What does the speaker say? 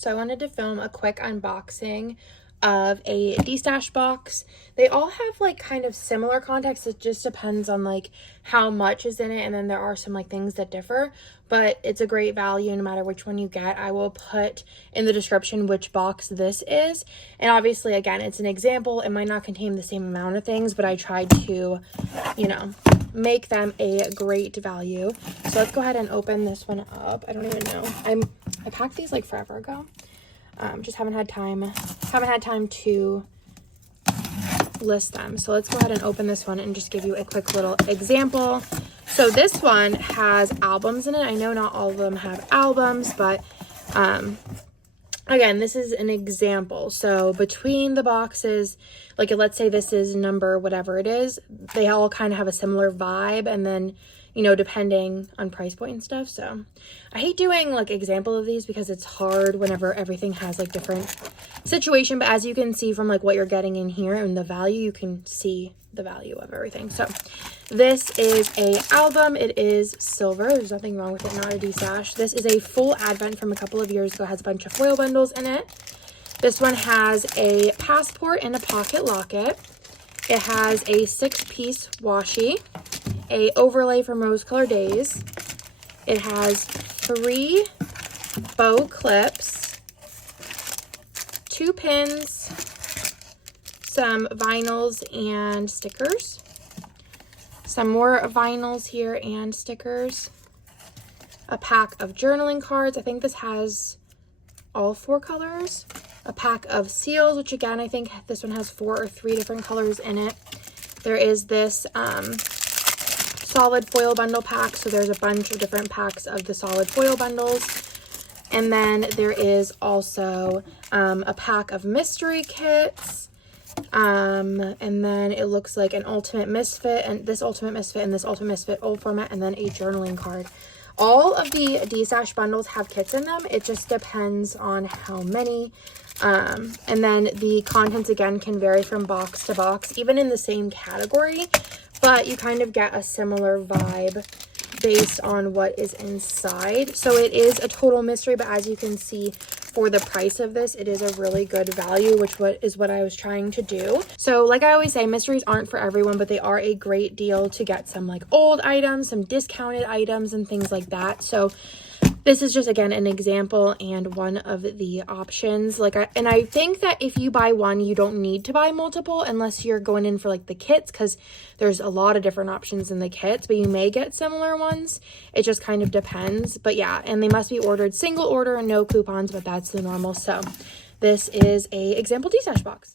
So I wanted to film a quick unboxing of a Destash box. They all have like kind of similar contexts. It just depends on like how much is in it, and then there are some like things that differ, but it's a great value no matter which one you get. I will put in the description which box this is, and obviously again it's an example. It might not contain the same amount of things, but I tried to, you know, make them a great value. So let's go ahead and open this one up. I don't even know, I packed these like forever ago. Just haven't had time to list them. So let's go ahead and open this one and just give you a quick little example. So this one has albums in it. I know not all of them have albums, but again, this is an example. So between the boxes, like let's say this is number whatever it is, they all kind of have a similar vibe, and then, you know, depending on price point and stuff. So I hate doing like example of these because it's hard whenever everything has like different situation, but as you can see from like what you're getting in here and the value, you can see the value of everything. So this is a album. It is silver. There's nothing wrong with it, not a Destash. This is a full advent from a couple of years ago. It has a bunch of foil bundles in it. This one has a passport and a pocket locket. It has a 6-piece washi, a overlay from Rose Color Days. It has 3 bow clips, 2 pins, some vinyls and stickers, some more vinyls here and stickers, a pack of journaling cards. I think this has all 4 colors. A pack of seals, which again, I think this one has 4 or 3 different colors in it. There is this solid foil bundle pack, so there's a bunch of different packs of the solid foil bundles. And then there is also a pack of mystery kits, and then it looks like an Ultimate Misfit, and this Ultimate Misfit and this Ultimate Misfit old format, and then a journaling card. All of the Destash bundles have kits in them. It just depends on how many. And then the contents again can vary from box to box, even in the same category, but you kind of get a similar vibe based on what is inside. So it is a total mystery, but as you can see, for the price of this, it is a really good value, which is what I was trying to do. So like I always say, mysteries aren't for everyone, but they are a great deal to get some like old items, some discounted items and things like that. So this is just, again, an example and one of the options. And I think that if you buy one, you don't need to buy multiple unless you're going in for like the kits, because there's a lot of different options in the kits, but you may get similar ones. It just kind of depends. But yeah, and they must be ordered single order and no coupons, but that's the normal. So this is a example Destash box.